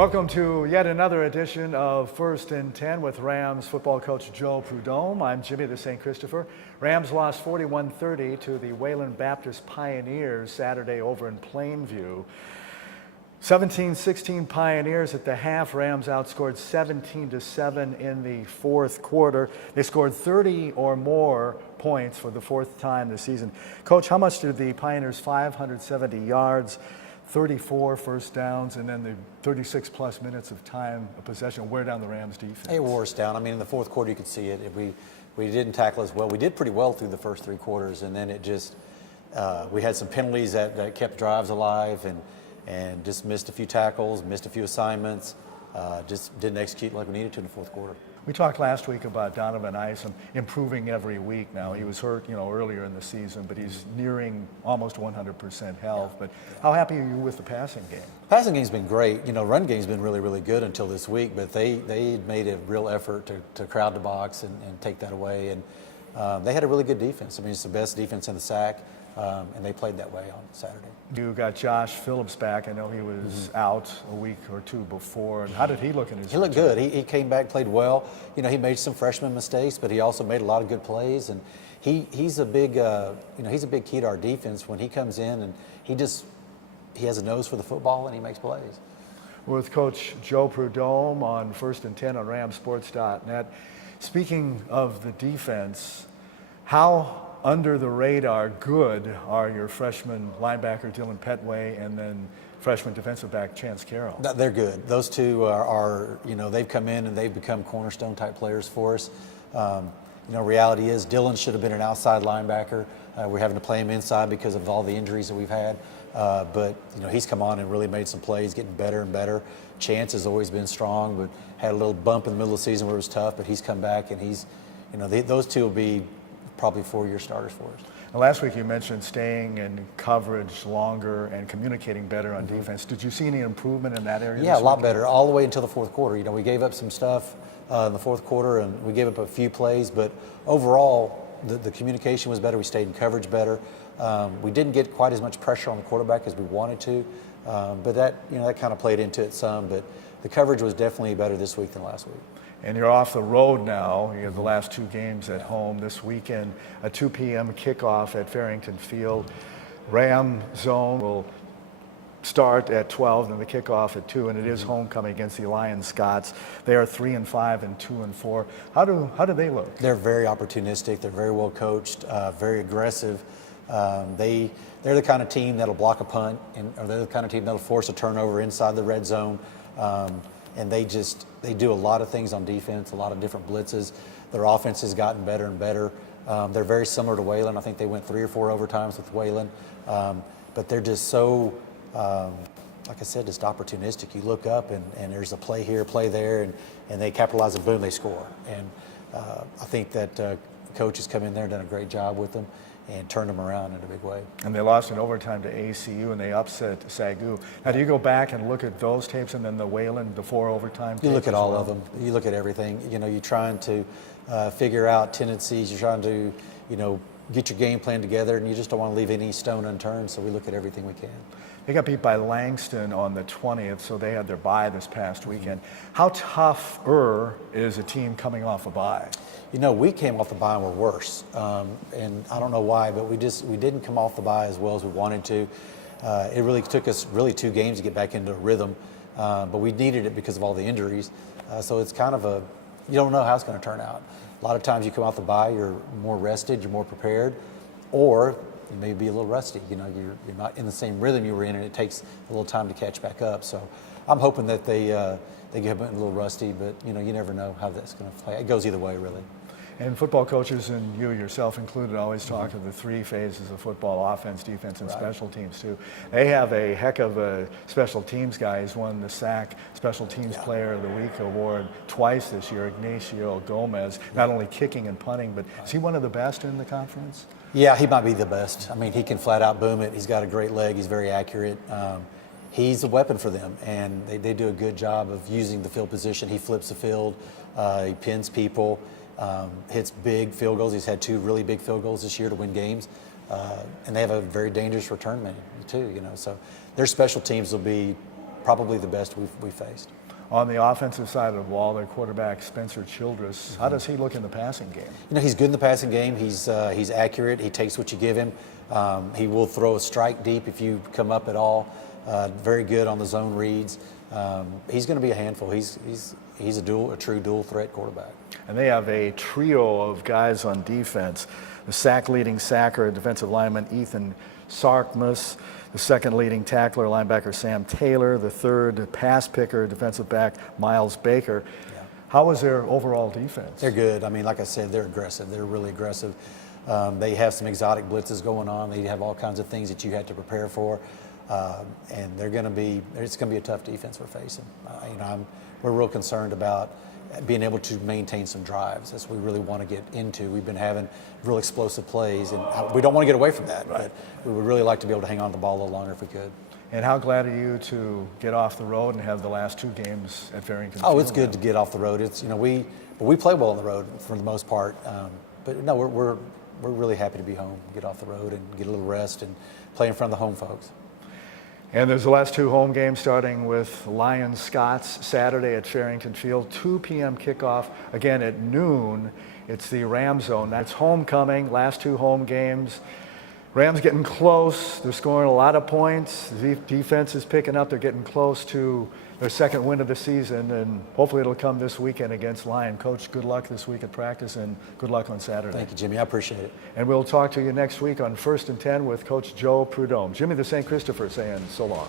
Welcome to yet another edition of First and 10 with Rams football coach Joe Prud'homme. I'm Jimmy the St. Christopher. Rams lost 41-30 to the Wesleyan Baptist Pioneers Saturday over in Plainview. 17-16 Pioneers at the half. Rams outscored 17-7 in the fourth quarter. They scored 30 or more points for the fourth time this season. Coach, how much did the Pioneers' 570 yards, 34 first downs, and then the 36-plus minutes of time of possession wear down the Rams' defense? It wore us down. I mean, in the fourth quarter, you could see it. We didn't tackle as well. We did pretty well through the first three quarters, and then it just we had some penalties that kept drives alive, and just missed a few tackles, missed a few assignments, just didn't execute like we needed to in the fourth quarter. We talked last week about Donovan Isom improving every week now. He was hurt, earlier in the season, but he's nearing almost 100% health. But how happy are you with the passing game? Passing game's been great. Run game's been really, really good until this week, but they made a real effort to crowd the box and take that away. And they had a really good defense. I mean, it's the best defense in the SAC, and they played that way on Saturday. You got Josh Phillips back. I know he was out a week or two before. And how did he look in his He looked good. He came back, played well. He made some freshman mistakes, but he also made a lot of good plays. And he's a big he's a big key to our defense when he comes in, and he has a nose for the football and he makes plays. With Coach Joe Prud'homme on First and 10 on ramsports.net. Speaking of the defense, how under the radar good are your freshman linebacker Dylan Petway and then freshman defensive back Chance Carroll? They're good. Those two are they've come in and they've become cornerstone type players for us. Reality is Dylan should have been an outside linebacker. We're having to play him inside because of all the injuries that we've had. But he's come on and really made some plays, getting better and better. Chance has always been strong, but had a little bump in the middle of the season where it was tough. But he's come back, and he's those two will be probably 4-year starters for us. And last week you mentioned staying in coverage longer and communicating better on defense. Did you see any improvement in that area? Yeah, a lot better, all the way until the fourth quarter. We gave up some stuff in the fourth quarter, and we gave up a few plays, but overall the communication was better. We stayed in coverage better. We didn't get quite as much pressure on the quarterback as we wanted to, but that kind of played into it some. But the coverage was definitely better this week than last week. And you're off the road now. You have the last two games at home this weekend. A 2 p.m. kickoff at Farrington Field. Ram zone will start at 12, and the kickoff at 2, and it is homecoming against the Lion Scots. They are 3-5 and 2-4. How do they look? They're very opportunistic. They're very well coached, very aggressive. They're the kind of team that'll block a punt, or they're the kind of team that'll force a turnover inside the red zone. And they do a lot of things on defense, a lot of different blitzes. Their offense has gotten better and better. They're very similar to Wesleyan. I think they went 3 or 4 overtimes with Wesleyan. But they're just so, like I said, just opportunistic. You look up and there's a play here, play there, and they capitalize and boom, they score. And I think that coach has come in there and done a great job with them and turned them around in a big way. And they lost in overtime to ACU, and they upset Sagu. Now, do you go back and look at those tapes and then the Wesleyan, the 4 overtime tapes? You look at all of them. You look at everything. You're trying to figure out tendencies. You're trying to, get your game plan together, and you just don't want to leave any stone unturned, so we look at everything we can. They got beat by Langston on the 20th, so they had their bye this past weekend. How tougher is a team coming off a bye? We came off the bye and were worse, and I don't know why, but we didn't come off the bye as well as we wanted to. It really took us 2 games to get back into a rhythm, but we needed it because of all the injuries. So it's kind of you don't know how it's going to turn out. A lot of times you come off the bye, you're more rested, you're more prepared, or you may be a little rusty. You're not in the same rhythm you were in, and it takes a little time to catch back up. So I'm hoping that they get a little rusty, but you never know how that's going to play. It goes either way, really. And football coaches, and you yourself included, always talk of the 3 phases of football: offense, defense, and special teams too. They have a heck of a special teams guy. He's won the SAC Special Teams Player of the Week award twice this year, Ignacio Gomez, not only kicking and punting, but is he one of the best in the conference? Yeah, he might be the best. I mean, he can flat out boom it. He's got a great leg. He's very accurate. He's a weapon for them, and they do a good job of using the field position. He flips the field. He pins people. Hits big field goals. He's had 2 really big field goals this year to win games. And they have a very dangerous return man too, So their special teams will be probably the best we've faced. On the offensive side of the ball, their quarterback Spencer Childress, how does he look in the passing game? You know, he's good in the passing game. He's accurate. He takes what you give him. He will throw a strike deep if you come up at all. Very good on the zone reads. He's going to be a handful. He's a true dual threat quarterback. And they have a trio of guys on defense. The sack leading sacker, defensive lineman Ethan Sarkmus, the second leading tackler, linebacker Sam Taylor, the third pass picker, defensive back Miles Baker. Yeah. How was their overall defense? They're good. I mean, like I said, they're aggressive. They're really aggressive. They have some exotic blitzes going on. They have all kinds of things that you had to prepare for. And it's going to be a tough defense we're facing. We're real concerned about being able to maintain some drives. That's what we really want to get into. We've been having real explosive plays, and we don't want to get away from that, right. But we would really like to be able to hang on to the ball a little longer if we could. And how glad are you to get off the road and have the last two games at Farrington Oh, Field it's good to get off the road. It's, we play well on the road for the most part, but no, we're really happy to be home, get off the road and get a little rest and play in front of the home folks. And there's the last two home games, starting with Lions Scots Saturday at Farrington Field, 2 p.m. kickoff. Again at noon, it's the Ram Zone. That's homecoming, last two home games. Rams getting close. They're scoring a lot of points. The defense is picking up. They're getting close to their second win of the season, and hopefully it'll come this weekend against Lion. Coach, good luck this week at practice, and good luck on Saturday. Thank you, Jimmy. I appreciate it. And we'll talk to you next week on First and 10 with Coach Joe Prud'homme. Jimmy the St. Christopher saying so long.